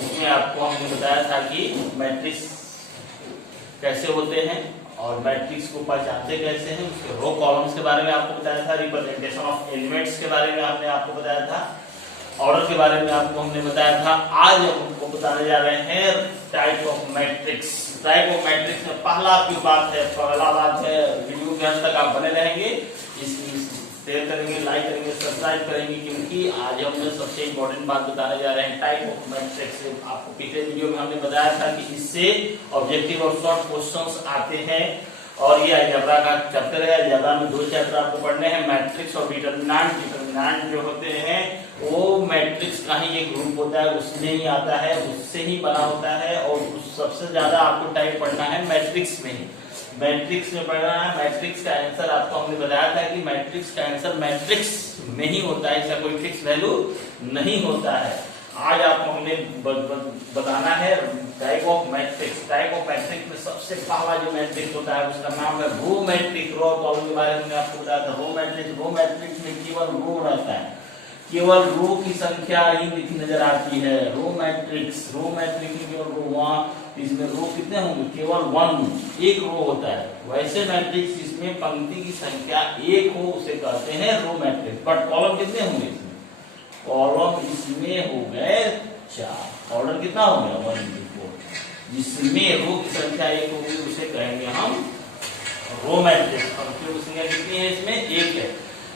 इसमें आपको हमने बताया था कि मैट्रिक्स कैसे होते हैं और मैट्रिक्स को पहचानते कैसे हैं, उसके रो कॉलम्स के बारे में आपको बताया था, रिप्रेजेंटेशन ऑफ एलिमेंट्स के बारे में हमने आपको बताया था, ऑर्डर के बारे में आपको हमने बताया था। आज हम आपको बताने जा रहे हैं type of matrix. Type of matrix में पहला बात है वीडियो के अंत तक आप बने रहेंगे, शेयर करेंगे, लाइक करेंगे, सब्सक्राइब करेंगे, क्योंकि आज हमने सबसे इम्पोर्टेंट बात बताने जा रहे हैं टाइप ऑफ मैट्रिक्स। आपको पिछले वीडियो में हमने बताया था कि इससे ऑब्जेक्टिव और शॉर्ट क्वेश्चंस आते हैं और ये अलजेब्रा का चैप्टर है। अलजेब्रा में 2 चैप्टर आपको पढ़ने हैं, मैट्रिक्स और डिटरमिनेंट। डिटरमिनेंट जो होते हैं वो मैट्रिक्स का ही एक ग्रुप होता है, उसमें ही आता है, उससे ही बना होता है और सबसे ज्यादा आपको टाइप पढ़ना है मैट्रिक्स में ही। मैट्रिक्स में पढ़ना है। मैट्रिक्स का आंसर आपको हमने बताया था कि मैट्रिक्स का आंसर मैट्रिक्स में ही होता है, इसका कोई फिक्स वैल्यू नहीं होता है। आज आपको हमने बताना है type of matrix. Type of matrix में सबसे पहला जो मैट्रिक्स होता है उसका नाम है रो मैट्रिक्स। रो कॉलम के बारे में आपको बताया था। रो मैट्रिक्स में केवल रो रहता है, केवल रो की संख्या ही लिखी नजर आती है। रो मैट्रिक्स में केवल रो, वहां इसमें रो कितने होंगे? केवल 1 रो होता है। वैसे मैट्रिक्स जिसमें पंक्ति की संख्या 1 हो उसे कहते हैं रो मैट्रिक्स। बट कॉलम कितने होंगे इसमें? कॉलम इसमें हो गए 4। ऑर्डर कितना हो गया? 1 2 4। जिसमें रो की संख्या 1 होगी उसे कहेंगे हम रो मैट्रिक्स। पंक्तियों की संख्या कितनी है इसमें? 1 है।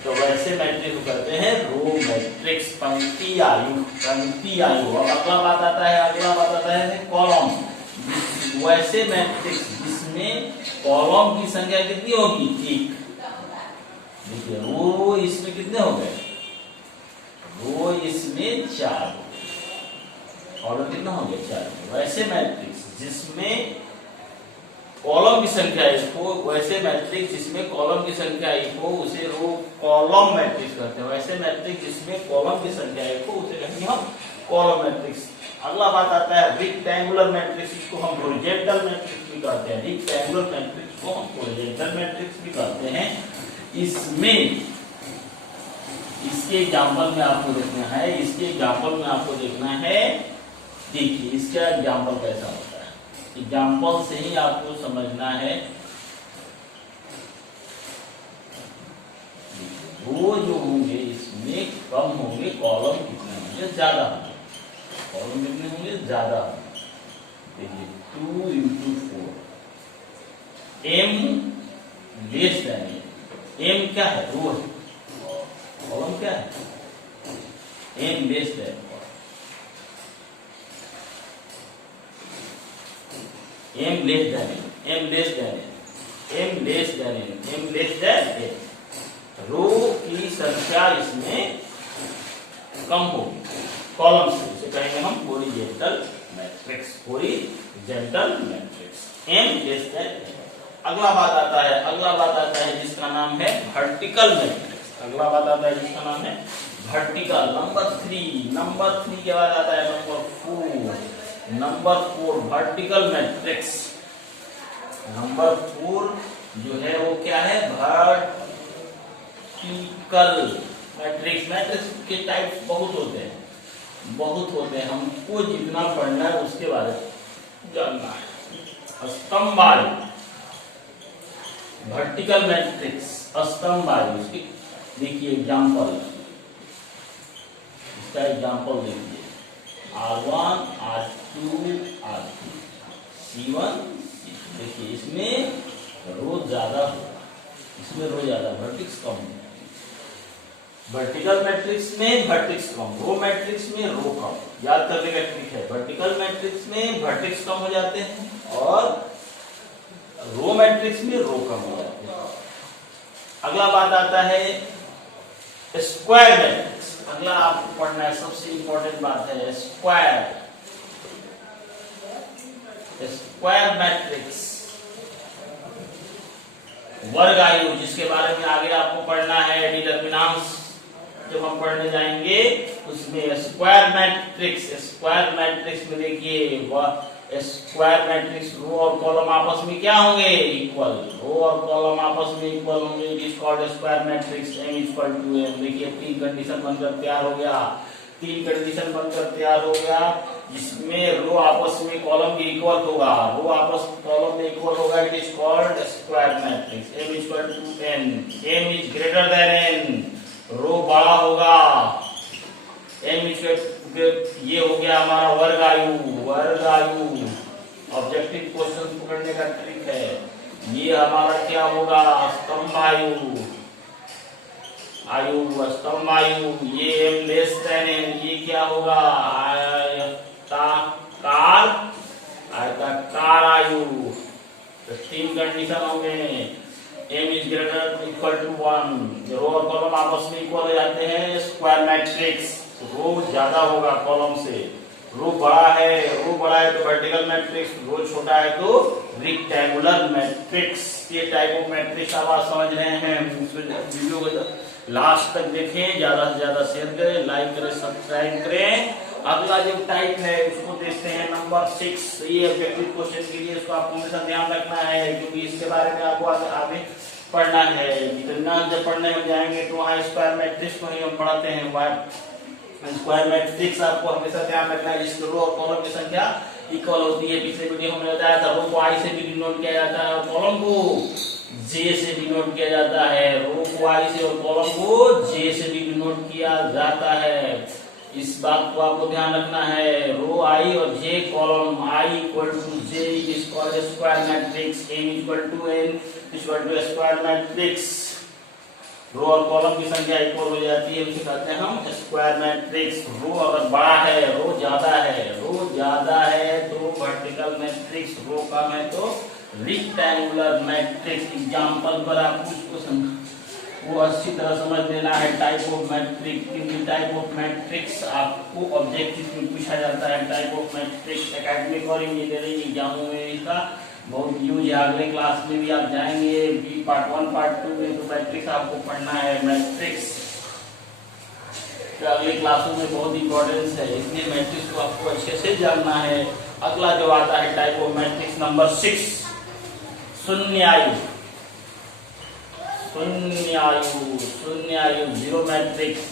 तो वैसे मैट्रिक्स करते हैं रो मैट्रिक्स। पंक्ति आयु। अब अगला बात आता है कॉलम। वैसे मैट्रिक्स जिसमें कॉलम की संख्या कितनी होगी? 1। देखिए रो इसमें कितने हो गए? रो इसमें 4। ऑर्डर कितना हो गया? 4। वैसे मैट्रिक्स जिसमें कॉलम की संख्या 1 हो, वैसे मैट्रिक्स जिसमें कॉलम की संख्या 1 हो उसे रो कॉलम मैट्रिक्स कहते हैं। वैसे मैट्रिक्स जिसमें कॉलम की संख्या 1 हो उसे कहेंगे हम कॉलम मैट्रिक्स। अगला बात आता है रेक्टेंगुलर मैट्रिक्स। इसको हम हॉरिजॉन्टल मैट्रिक्स भी कहते हैं। रेक्टेंगुलर मैट्रिक्स को हम हॉरिजॉन्टल मैट्रिक्स भी कहते हैं। इसमें इसके एग्जांपल में आपको देखना है। देखिए इसका एग्जांपल कैसा होता है, एग्जांपल से ही आपको समझना है। रो जो होंगे इसमें कम होंगे, कॉलम कितने होंगे? ज्यादा होंगे। कॉलम कितने होंगे? ज्यादा होंगे। देखिए 2 × 4 m लेस देन m क्या है? रो है। कॉलम क्या है? m लेस देन रो की संख्या इसमें कम होगी कॉलम से, उसे कहेंगे हम horizontal matrix. m less than. अगला बात आता है जिसका नाम है वर्टिकल मैट्रिक्स। नंबर 3 के बाद आता है नंबर 4 वर्टिकल मैट्रिक्स। नंबर 4 जो है वो क्या है? Vertical matrix. मैट्रिक्स के टाइप्स बहुत होते हैं। हमको जितना पढ़ना है उसके बारे में जानना है। स्तंभायु वर्टिकल मैट्रिक्स। स्तंभायु उसकी देखिए एग्जांपल, इसका एग्जांपल देखिए R1 R2 R3 C1 देखिए इसमें रो ज्यादा होगा, वर्टिक्स कम होगा। वर्टिकल मैट्रिक्स में वर्टिक्स कम, रो मैट्रिक्स में रो कम। याद करने का ट्रिक है, वर्टिकल मैट्रिक्स में वर्टिक्स कम हो जाते हैं और रो मैट्रिक्स में रो कम हो जाते हैं। अगला बात आता है स्क्वायर मैट्रिक्स। अगला आपको पढ़ना है, सबसे इंपॉर्टेंट बात है स्क्वायर मैट्रिक्स। वर्ग आयु, जिसके बारे में आगे आपको पढ़ना है। डिटरमिनेंट्स जब हम पढ़ने जाएंगे उसमें स्क्वायर मैट्रिक्स में देखिए स्क्वायर मैट्रिक्स रो और कॉलम आपस में क्या होंगे? इक्वल। रो और कॉलम आपस में इक्वल होंगे, it is called square matrix. m = n। देखिए 3 कंडीशन बनकर तैयार हो गया। तीन कंडीशन बनकर तैयार हो गया, जिसमें रो आपस में कॉलम के इक्वल होगा, रो आपस कॉलम में इक्वल होगा, it is called square matrix. m equal to n, m is greater than n, row बड़ा होगा, m इक्वल, ये हो गया हमारा वर्ग आयु, वर्ग आयु ऑब्जेक्टिव क्वेश्चन पकड़ने का ट्रिक है। ये हमारा क्या होगा, स्तंभ आयु, आयु स्तंभ आयु, ये m लेस देन n, ये क्या होगा, आयताकार, आयताकार आयु। तो तीन कंडीशन होंगे, m is greater equal to 1, row और कॉलम आपस में इक्वल हो जाते हैं, स्क्वायर मैट्रिक्स, रो ज्यादा होगा कॉलम से, रो बड़ा है, रो बड़ा है तो वर्टिकल मैट्रिक्स, रो छोटा है तो रेक्टेंगुलर मैट्रिक्स। ये टाइप ऑफ मैट्रिक्स आप समझ रहे हैं, वीडियो को लास्ट तक देखें, ज्यादा से ज्यादा शेयर करें, लाइक करें, सब्सक्राइब करें। अगला जो टाइप है उसको देखते हैं नंबर 6। ये ऑब्जेक्टिव क्वेश्चन के लिए इसको आपको हमेशा ध्यान रखना है, क्योंकि इसके बारे में आपको आगे पढ़ना है। जितना जब पढ़ने में जाएंगे तो वहाँ स्क्वायर मैट्रिक्स को ही हम पढ़ाते हैं। स्क्वायर मैट्रिक्स आपको हमेशा ध्यान रखना है, जिसके रो और कॉलम की संख्या इक्वल होती है। पिछले वीडियो में बताया था, रो को आई से भी डिनोट किया जाता है और कॉलम को जे से डिनोट किया जाता है, रो को आई से और कॉलम को जे से भी डिनोट किया जाता है। इस बात को आपको ध्यान रखना है, रो आई और J column, I equal to J is called square matrix, M equal to N equal to square matrix. Row और कॉलम की संख्या इक्वल हो जाती है, उसे कहते हैं हम स्क्वायर मैट्रिक्स। रो अगर बड़ा है, रो ज्यादा है, रो ज्यादा है तो वर्टिकल मैट्रिक्स, रो कम है तो रेक्टेंगुलर मैट्रिक्स। एग्जांपल पर आपको उसको वो अच्छी तरह समझ लेना है। टाइप ऑफ मैट्रिक्स, क्योंकि टाइप ऑफ मैट्रिक्स आपको ऑब्जेक्टिव में पूछा जाता है। टाइप ऑफ मैट्रिक्स एकेडमिक और इंजीनियरिंग एग्जामों में इसका बहुत यूज है। अगले क्लास में भी आप जाएंगे, पार्ट 1 पार्ट 2 में तो मैट्रिक्स आपको पढ़ना है। मैट्रिक्स तो अगले क्लासों में बहुत इंपॉर्टेंस है, इसलिए मैट्रिक्स को आपको अच्छे से जानना है। अगला जो आता है टाइप ऑफ मैट्रिक्स नंबर 6, शून्य आयु। शून्य आयु, शून्य आयु, जीरो मैट्रिक्स,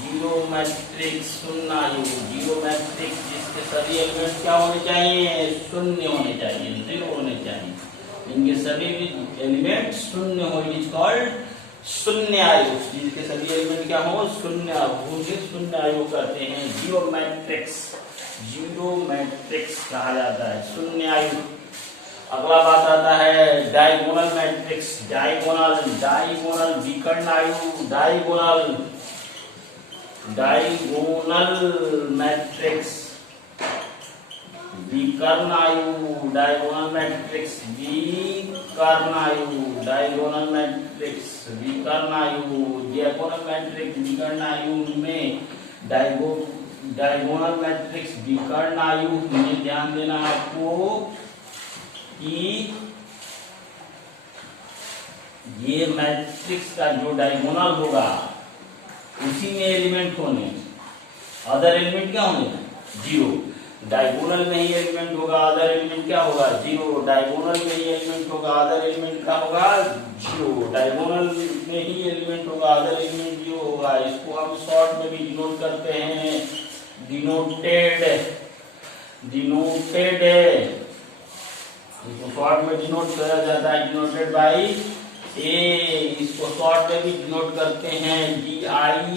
जीरो मैट्रिक्स, शून्य आयु, जीरो मैट्रिक्स जिसके सभी एलिमेंट क्या होने चाहिए, शून्य होने चाहिए, जीरो होने चाहिए। इनके सभी एलिमेंट शून्य हो, इट इज कॉल्ड शून्य आयु। जिसके सभी एलिमेंट क्या हो, शून्य हो, शून्य आयु कहते हैं। जीरो मैट्रिक्स, जीरो मैट्रिक्स कहा जाता है, शून्य आयु। अगला बात आता है डायगोनल मैट्रिक्स। डायगोनल, डायगोनल विकर्ण आयु, डायगोनल, डायगोनल मैट्रिक्स, विकर्ण आयु, डायगोनल मैट्रिक्स, विकर्ण आयु, डायगोनल मैट्रिक्स, विकर्ण आयु, डायगोनल मैट्रिक्स, विकर्ण आयु में डायगोनल मैट्रिक्स, विकर्ण आयु में ध्यान देना आपको कि ये मैट्रिक्स का जो डायगोनल होगा उसी में एलिमेंट होने, अदर एलिमेंट क्या होंगे, जीरो। डायगोनल में ही एलिमेंट होगा, अदर एलिमेंट क्या होगा, जीरो। डायगोनल में ही एलिमेंट होगा, अदर एलिमेंट क्या होगा, जीरो। डायगोनल में ही एलिमेंट होगा, अदर एलिमेंट जीरो होगा। इसको हम शॉर्ट में भी डिनोट करते हैं, डिनोटेड, डिनोटेड, इसको शॉर्ट में डिनोट किया जाता है, डिनोटेड बाय ए। इसको शॉर्ट में भी डिनोट करते हैं, DIAG,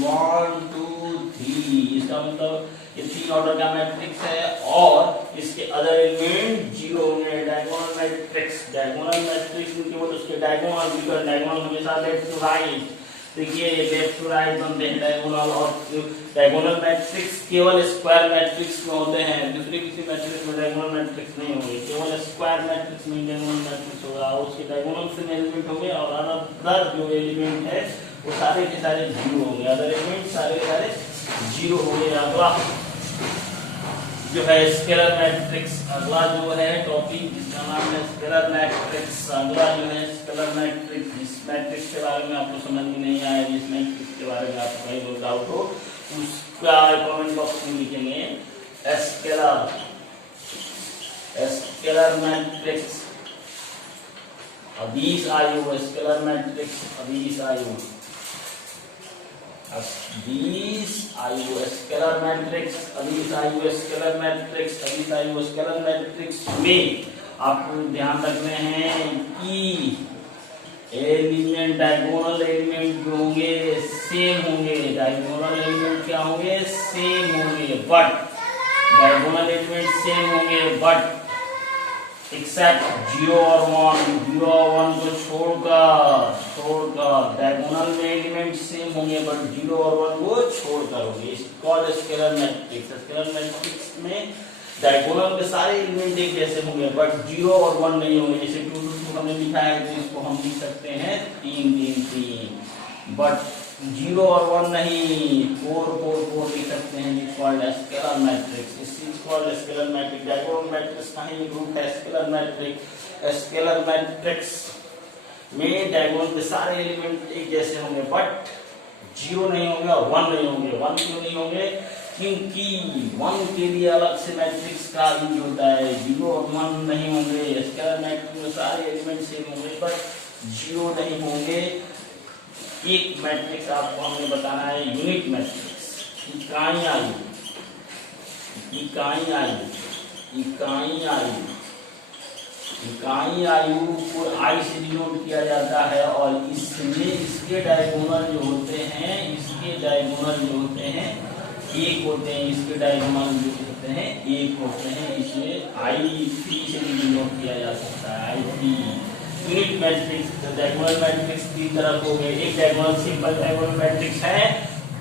1 2 3। इसका मतलब ये 3 ऑर्डर का मैट्रिक्स है और इसके अदर एलिमेंट जीरो होंगे। डायगोनल मैट्रिक्स, डायगोनल मैट्रिक्स केवल उसके डायगोनल, बिकॉज़ डायगोनल हमेशा लेफ्ट टू राइट, देखिए ये लेफ्ट टू राइट बनते हैं डायगोनल। और डायगोनल मैट्रिक्स केवल स्क्वायर मैट्रिक्स में होते हैं, दूसरे किसी मैट्रिक्स में डायगोनल मैट्रिक्स नहीं होंगे, केवल स्क्वायर मैट्रिक्स में डायगोनल मैट्रिक्स होगा। उसके डायगोनल से एलिमेंट होंगे और अदर जो एलिमेंट है वो सारे के सारे जीरो होंगे, अदर एलिमेंट सारे के सारे जीरो होंगे। अगला जो है स्केलर मैट्रिक्स, अगला जो है टॉपिक जिसका नाम है स्केलर मैट्रिक्स। अगला जो है स्केलर मैट्रिक्स, जिस मैट्रिक्स के बारे में आपको समझ में नहीं आया, जिस मैट्रिक्स के बारे में आपको कहीं कोई डाउट हो, उसका कमेंट बॉक्स में लिखेंगे स्केलर, स्केलर मैट्रिक्स। अदिश आयु, स्केलर मैट्रिक्स अदिश आयु, these scalar matrix, scalar matrix, scalar matrix में आपको ध्यान रखने हैं कि एलिमेंट, डायगोनल एलिमेंट जो होंगे सेम होंगे। डायगोनल एलिमेंट क्या होंगे? सेम होंगे। बट डायगोनल एलिमेंट सेम होंगे बट एक्सेप्ट 0 और 1, 0 और 1 को छोड़कर डायगोनल में एलिमेंट सेम होंगे बट 0 और 1 को छोड़कर होंगे। इसको स्केलर मैट्रिक्स। स्केलर मैट्रिक्स में डायगोनल के सारे एलिमेंट एक जैसे होंगे बट 0 और 1 नहीं होंगे। जैसे 2 2 2 हमने लिखा है तो इसको हम लिख सकते हैं 3 3 3, बट 0 और 1 नहीं, 4 4 4 लिख सकते हैं। It's called scalar matrix. इस चीज called scalar matrix. Diagonal matrix का ही रूप है स्केलर मैट्रिक्स। स्केलर मैट्रिक्स में डायगोनल के सारे एलिमेंट एक जैसे होंगे बट 0 नहीं होंगे और 1 नहीं होंगे। 1 क्यों नहीं होंगे? क्योंकि 1 के लिए अलग से मैट्रिक्स का यूज होता है। 0 और 1 नहीं होंगे। स्केलर मैट्रिक्स में सारे एलिमेंट सेम होंगे बट 0 नहीं होंगे। एक मैट्रिक्स आपको हमने बताना है यूनिट मैट्रिक्स। इकाई आयु, इकाई आयु, इकाई आयु, इकाई आयु को आई से डिनोट किया जाता है और इसमें इसके डायगोनल जो होते हैं, इसके डायगोनल जो होते हैं एक होते हैं। इसके डायगोनल जो होते हैं एक होते हैं। इसे I3 से भी डिनोट किया जा सकता है। I3 unit matrix. Diagonal matrix तीन तरह हो गए। एक डायगोनल सिंपल डायगोनल मैट्रिक्स है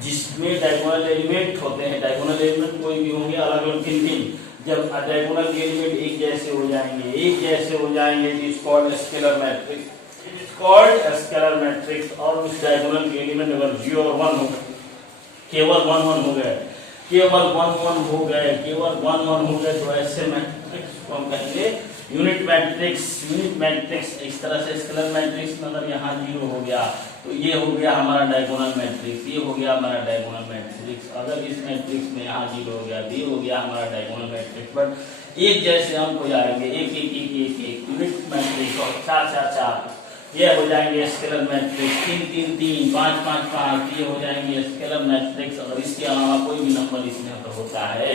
जिसमें डायगोनल एलिमेंट होते हैं। डायगोनल एलिमेंट कोई भी होंगे, अलग अलग किन जब डायगोनल एलिमेंट एक जैसे हो जाएंगे, एक जैसे हो जाएंगे it is called scalar matrix. It is called scalar matrix. और उस डायगोनल के एलिमेंट अगर 0 और 1 हो, केवल 1 1 हो गए, केवल 1 1 हो गए, केवल 1 1 हो गए तो ऐसे मैट्रिक्स को हम कहेंगे यूनिट मैट्रिक्स। यूनिट मैट्रिक्स इस तरह से स्केलर मैट्रिक्स में अगर यहाँ 0 हो गया तो ये हो गया हमारा डायगोनल मैट्रिक्स, ये हो गया हमारा डायगोनल मैट्रिक्स। अगर इस मैट्रिक्स में यहाँ 0 हो गया तो ये हो गया हमारा डायगोनल मैट्रिक्स। बट एक जैसे अंक हो जाएंगे, एक एक एक एक एक यूनिट मैट्रिक्स। और 4 4 4 ये हो जाएंगे स्केलर मैट्रिक्स। 3 3 3 5 5 5 ये हो जाएंगे स्केलर मैट्रिक्स। अगर इसके अलावा कोई भी नंबर इसमें होता है,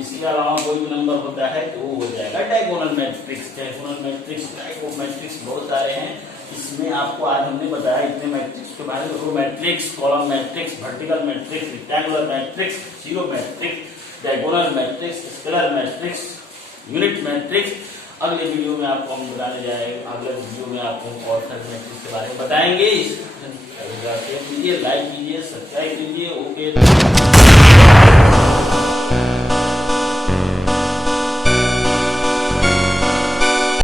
इसके अलावा कोई भी नंबर होता है तो वो हो जाएगा diagonal matrix. Diagonal matrix, type of matrix बहुत सारे हैं। इसमें आपको आज हमने बताया इतने मैट्रिक्स के बारे में। Row matrix, column matrix, vertical matrix, rectangular matrix, zero matrix, diagonal matrix, scalar matrix, unit matrix. अगले वीडियो में आपको हम बताने जाएंगे, अगले वीडियो में आपको और सारे मैट्रिक्स के बारे में बताएंगे। शेयर कीजिए, लाइक कीजिए, सब्सक्राइब कीजिए। ओके।